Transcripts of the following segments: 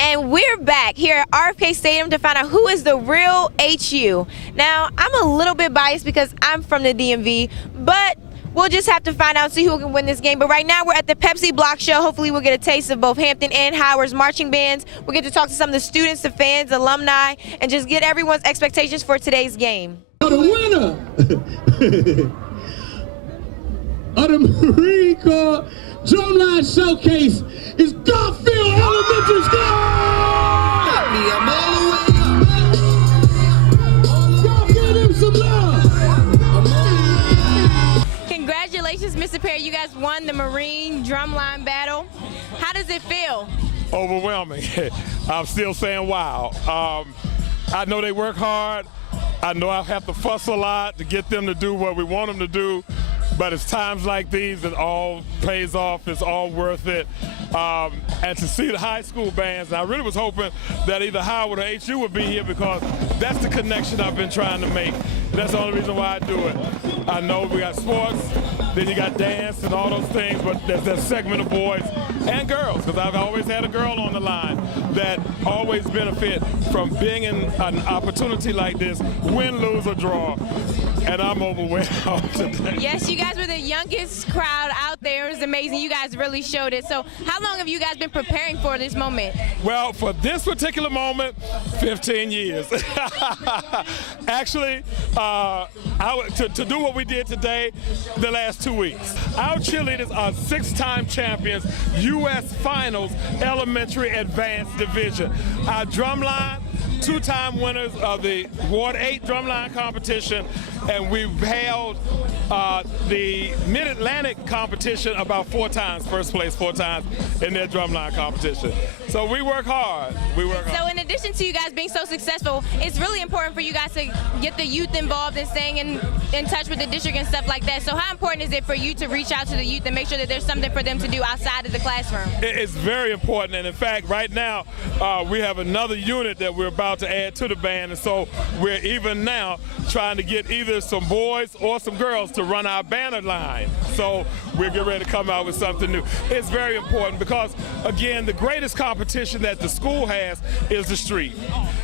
And we're back here at RFK Stadium to find out who is the real HU. Now, I'm a little bit biased because I'm from the DMV, but we'll just have to find out, see who can win this game. But right now, we're at the Pepsi Block Show. Hopefully, we'll get a taste of both Hampton and Howard's marching bands. We'll get to talk to some of the students, the fans, alumni, and just get everyone's expectations for today's game. The winner of the Marine Corps Drumline Showcase is Garfield Elementary School! Y'all give them some love! Congratulations, Mr. Perry. You guys won the Marine Drumline Battle. How does it feel? Overwhelming. I'm still saying wow. I know they work hard. I know I have to fuss a lot to get them to do what we want them to do. But it's times like these that all pays off, it's all worth it. And to see the high school bands, I really was hoping that either Howard or HU would be here because that's the connection I've been trying to make. That's the only reason why I do it. I know we got sports, then you got dance and all those things, but there's that segment of boys and girls, because I've always had a girl on the line that always benefit from being in an opportunity like this, win, lose, or draw. And I'm overwhelmed today. Yes, you guys were the youngest crowd out there. It was amazing. You guys really showed it. So how long have you guys been preparing for this moment? Well, for this particular moment, 15 years. Actually, to do what we did today, the last 2 weeks. Our cheerleaders are 6-time champions, U.S. Finals Elementary Advanced Division. Our drumline, 2-time winners of the Ward 8 drumline competition, and we've held the Mid-Atlantic competition about 4 times, first place 4 times in their drumline competition. So we work hard. So in addition to you guys being so successful, it's really important for you guys to get the youth involved and staying in touch with the district and stuff like that. So how important is it for you to reach out to the youth and make sure that there's something for them to do outside of the classroom? It's very important, and in fact, right now, we have another unit that we're about to add to the band, and so we're even now trying to get either some boys or some girls to run our banner line. So we're getting ready to come out with something new. It's very important because, again, the greatest competition that the school has is the street.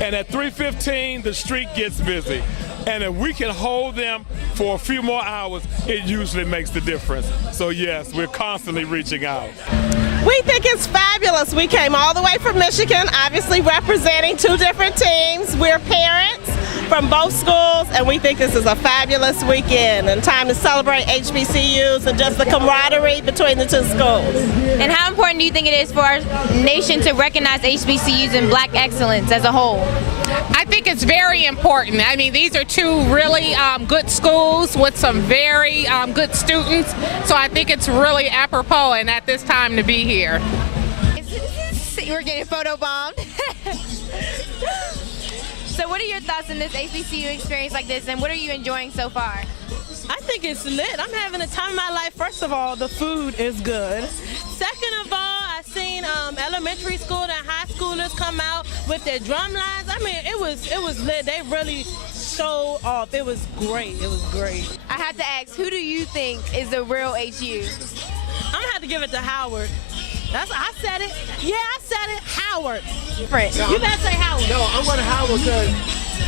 And at 3:15, the street gets busy. And if we can hold them for a few more hours, it usually makes the difference. So yes, we're constantly reaching out. We think it's fabulous. We came all the way from Michigan, obviously representing 2 different teams. We're parents from both schools, and we think this is a fabulous weekend and time to celebrate HBCUs and just the camaraderie between the 2 schools. And how important do you think it is for our nation to recognize HBCUs and Black excellence as a whole? I think it's very important. I mean, these are 2 really good schools with some very good students, so I think it's really apropos and at this time to be here. We're getting photobombed. So what are your thoughts on this HBCU experience like this, and what are you enjoying so far? I think it's lit. I'm having a time of my life. First of all, the food is good. Second of all, I've seen elementary school and high schoolers come out with their drum lines. I mean, it was lit. They really showed off. It was great. It was great. I have to ask, who do you think is the real HU? I'm gonna have to give it to Howard. I said it. Yeah, I said it. Howard. No, you better say Howard. No, I'm going to Howard because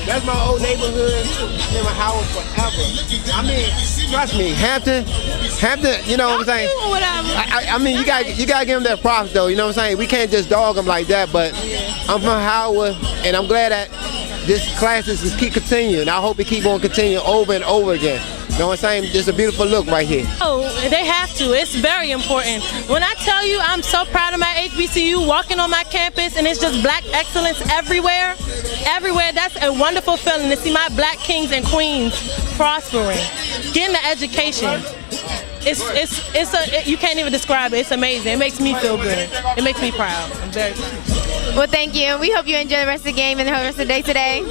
that's my old neighborhood. Been with Howard forever. I mean, trust me, Hampton, you know what I'm saying? I mean, you got to give them their props, though. You know what I'm saying? We can't just dog them like that. But I'm from Howard, and I'm glad that this classes is keep continuing. I hope it keep on continuing over and over again. You know what I'm saying? Just a beautiful look right here. Oh, they have to. It's very important. When I tell you I'm so proud of my HBCU, walking on my campus, and it's just Black excellence everywhere. Everywhere. That's a wonderful feeling to see my Black kings and queens prospering, getting the education. You can't even describe it. It's amazing. It makes me feel good. It makes me proud. I'm very proud. Well, thank you. We hope you enjoy the rest of the game and the rest of the day today.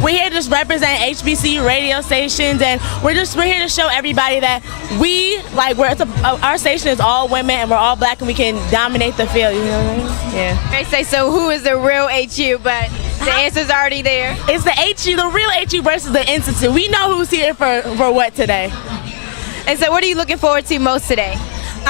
We're here to just represent HBCU radio stations, and we're here to show everybody that our station is all women and we're all Black and we can dominate the field. You know what I mean? Yeah. They say, so who is the real HU? But the answer's already there. It's the HU, the real HU versus the Institute. We know who's here for what today. And so what are you looking forward to most today?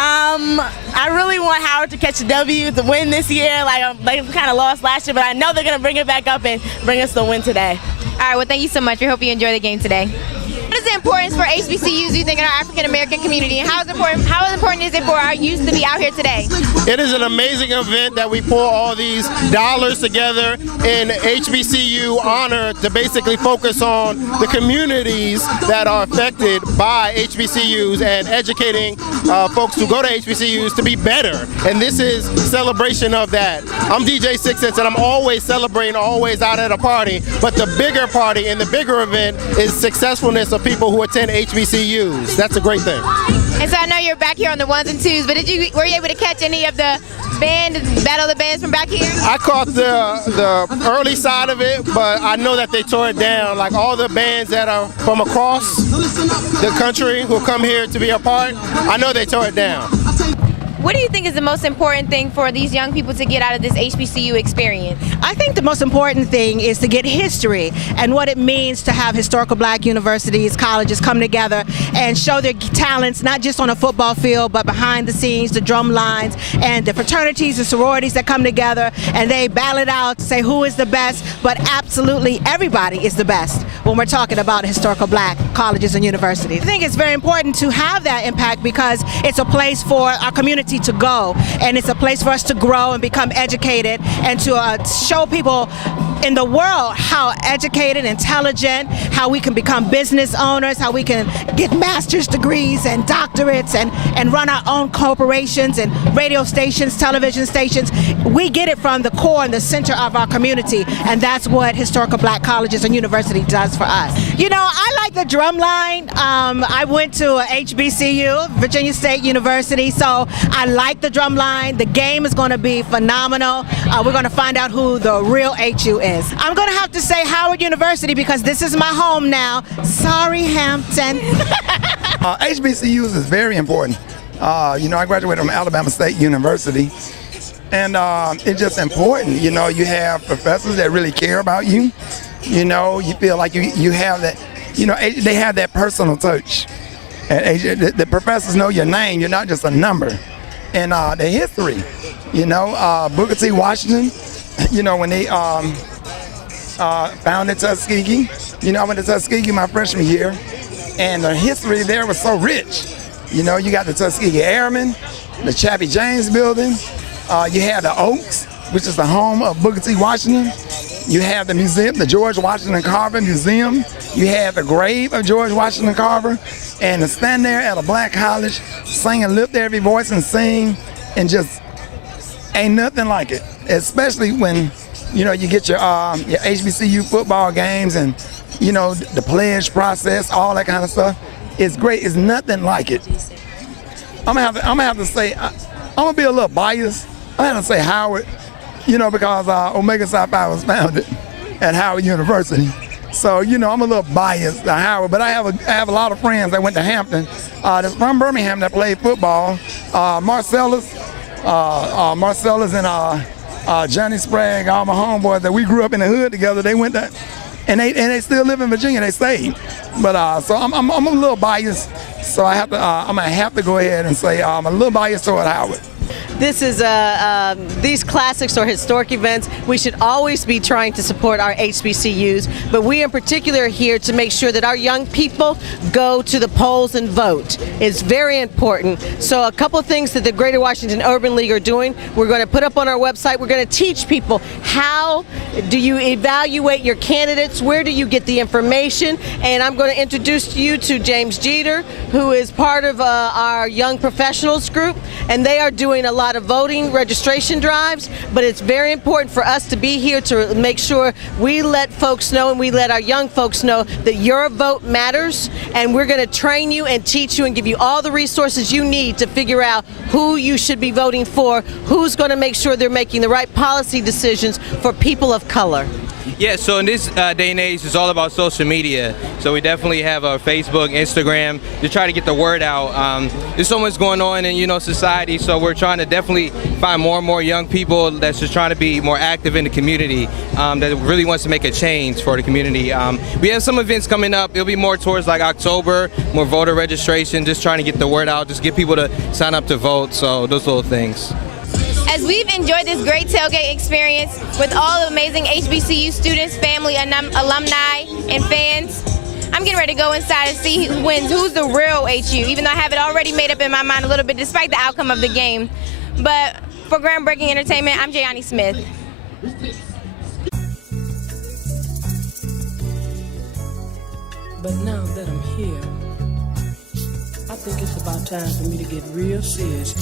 I really want Howard to catch a W to win this year. Like they kind of lost last year, but I know they're gonna bring it back up and bring us the win today. All right, well, thank you so much. We hope you enjoy the game today. What is the importance for HBCUs, you think, in our African American community? And how important is it for our youth to be out here today? It is an amazing event that we pull all these dollars together in HBCU honor to basically focus on the communities that are affected by HBCUs and educating folks who go to HBCUs to be better. And this is celebration of that. I'm DJ Six Cents and I'm always celebrating, always out at a party. But the bigger party and the bigger event is successfulness of people who attend HBCUs. That's a great thing. And so I know you're back here on the ones and twos, but were you able to catch any of the Battle of the Bands from back here? I caught the early side of it, but I know that they tore it down. Like all the bands that are from across the country who come here to be a part, I know they tore it down. What do you think is the most important thing for these young people to get out of this HBCU experience? I think the most important thing is to get history and what it means to have historical black universities, colleges come together and show their talents, not just on a football field, but behind the scenes, the drum lines, and the fraternities and sororities that come together and they battle it out to say who is the best, but absolutely everybody is the best when we're talking about historical black colleges and universities. I think it's very important to have that impact because it's a place for our community to go, and it's a place for us to grow and become educated and to show people in the world how educated, intelligent, how we can become business owners, how we can get master's degrees and doctorates and run our own corporations and radio stations, television stations. We get it from the core and the center of our community, and that's what historical black colleges and university does for us. You know, I like the drum line. I went to a HBCU, Virginia State University, so I like the drum line. The game is going to be phenomenal. We're going to find out who the real HU is. I'm going to have to say Howard University because this is my home now. Sorry, Hampton. HBCUs is very important. You know, I graduated from Alabama State University, and it's just important. You know, you have professors that really care about you. You know, you feel like you have that, you know, they have that personal touch. And the professors know your name. You're not just a number. And the history, you know, Booker T. Washington, you know, when they founded Tuskegee, you know, I went to Tuskegee my freshman year, and the history there was so rich. You know, you got the Tuskegee Airmen, the Chappie James Building, you had the Oaks, which is the home of Booker T. Washington. You have the museum, the George Washington Carver Museum. You have the grave of George Washington Carver. And to stand there at a black college, sing and lift every voice and sing, and just ain't nothing like it. Especially when, you know, you get your HBCU football games and, you know, the pledge process, all that kind of stuff. It's great. It's nothing like it. I'm gonna have to say, I'm gonna be a little biased. I'm gonna have to say Howard, you know, because Omega Psi Phi was founded at Howard University. So, you know, I'm a little biased to Howard, but I have a lot of friends that went to Hampton. That's from Birmingham that played football. Marcellus and Johnny Sprague, all my homeboys that we grew up in the hood together. They went to, and they still live in Virginia. They stayed. But so I'm a little biased. So I'm gonna have to go ahead and say I'm a little biased toward Howard. This is these classics or historic events. We should always be trying to support our HBCUs, but we in particular are here to make sure that our young people go to the polls and vote. It's very important. So a couple of things that the Greater Washington Urban League are doing, we're going to put up on our website. We're going to teach people how do you evaluate your candidates, where do you get the information, and I'm going to introduce you to James Jeter, who is part of our Young Professionals group, and they are doing a lot of voting registration drives, but it's very important for us to be here to make sure we let folks know and we let our young folks know that your vote matters, and we're going to train you and teach you and give you all the resources you need to figure out who you should be voting for, who's going to make sure they're making the right policy decisions for people of color. Yeah, so in this day and age, it's all about social media. So we definitely have our Facebook, Instagram to try to get the word out. There's so much going on in society, so we're trying to definitely find more and more young people that's just trying to be more active in the community, that really wants to make a change for the community. We have some events coming up. It'll be more towards like October, more voter registration, just trying to get the word out, just get people to sign up to vote. So those little things. As we've enjoyed this great tailgate experience with all the amazing HBCU students, family, alumni, and fans, I'm getting ready to go inside and see who wins, who's the real HU, even though I have it already made up in my mind a little bit despite the outcome of the game. But for Groundbreaking Entertainment, I'm Jayani Smith. But now that I'm here, I think it's about time for me to get real serious.